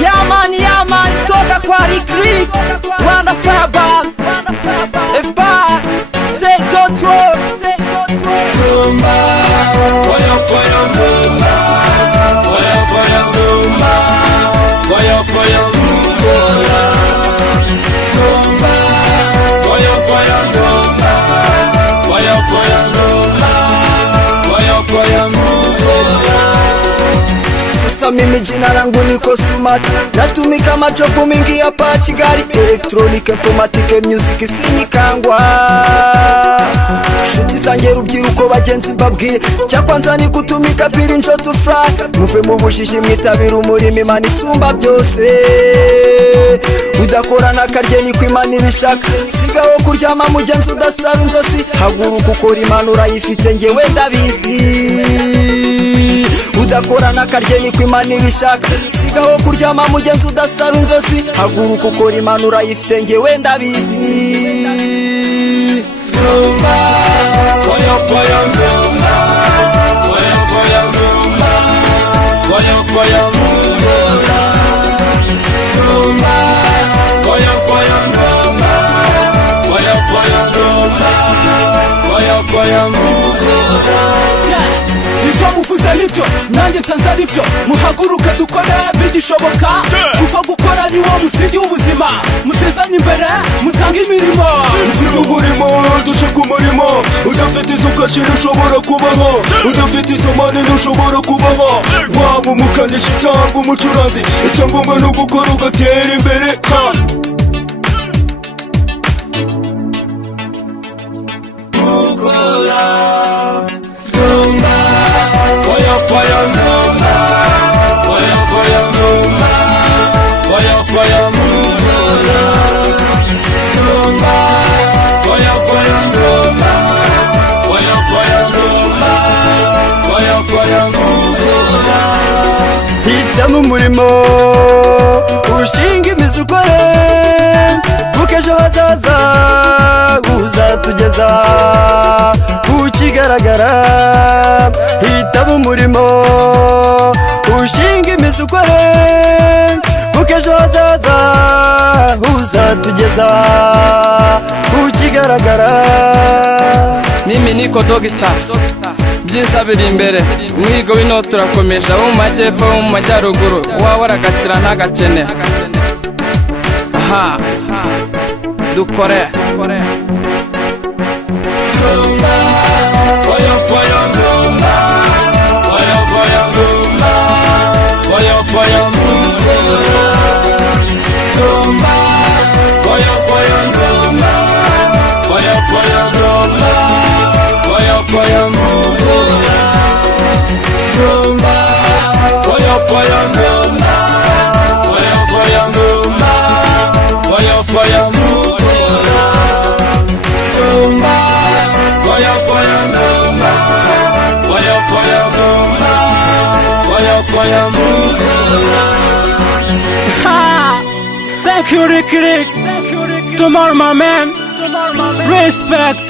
Yeah man, toka kwa Rick Rwanda Firebands F-Bar, say don't roll Zumba, fire fire Zumba, fire fire Zumba, fire fire Zumba, Zumba, fire fire Zumba, fire fire Zumba, fire fire Zumba. Sasa mimi jina langu niko Sumat, natumika majobu mingi hapa Kigali, electronic informatic music sinyikangwa. Shuti zanjye rubyiruko bagenzi mbabwiye, cyakwanza ni gutumika piri njo to fly, muve mu bushishi mwitabira umurimo Imana isumba byose. Udakorana karye ni kwimana ibishaka, sigaho kuryama mugenzi udasaba inzozi, haguruka ukora Imana urayifite njyewe ndabizi. Udakorana karye ni kwimana ibishaka, sigaho kuryama mugenzi udasaba inzozi, haguruka ukora Imana urayifite njyewe ndabizi. Zumba, fire fire Zumba, fire fire Zumba, fire fire Zumba, Zumba, fire fire Zumba, fire fire Zumba, fire fire Zumba. Nitwa muvuze nibyo, nanjye nsanze aribyo, muhaguruke dukore bigishoboka, kuko gukora ni wo musingi w'ubuzima, mutezanye imbere mutange imirimo. Dufite umurimo, dushaka umurimo, udafite isuka ntushobora kubaho, udafite isomo ntushobora kubaho, waba umukanishi cyangwa umucuranzi, icyangombwa ni ugukora ugatera imbere. Fire fire Zumba, fire fire Zumba, fire fire Zumba, Zumba, fire fire Zumba, fire fire Zumba, fire fire Zumba. Hitamo umurimo ushinga imizi ukore, kuko ejo hazaza uzatugeza ku kigaragara. Hitamo umurimo ushinga imizi ukore, kuko ejo hazaza uzatugeza ku kigaragara. Mimi niko dogita, byinsa biri imbere, umwigo w'ino turakomesha, wo mu majyepfo wo mu majyaruguru, uwawe aragakira ntagakene. Aha, dukore. Zumba, fire fire Zumba, fire fire Zumba, fire fire Zumba, Zumba, fire fire Zumba, fire fire Zumba, fire fire Zumba, Zumba, fire fire Zumba, fire fire Zumba, fire fire Zumba, Zumba, fire fire Zumba, fire fire Zumba, fire fire Zumba. Ha! Thank you Rick. Tomorrow my man. Respect.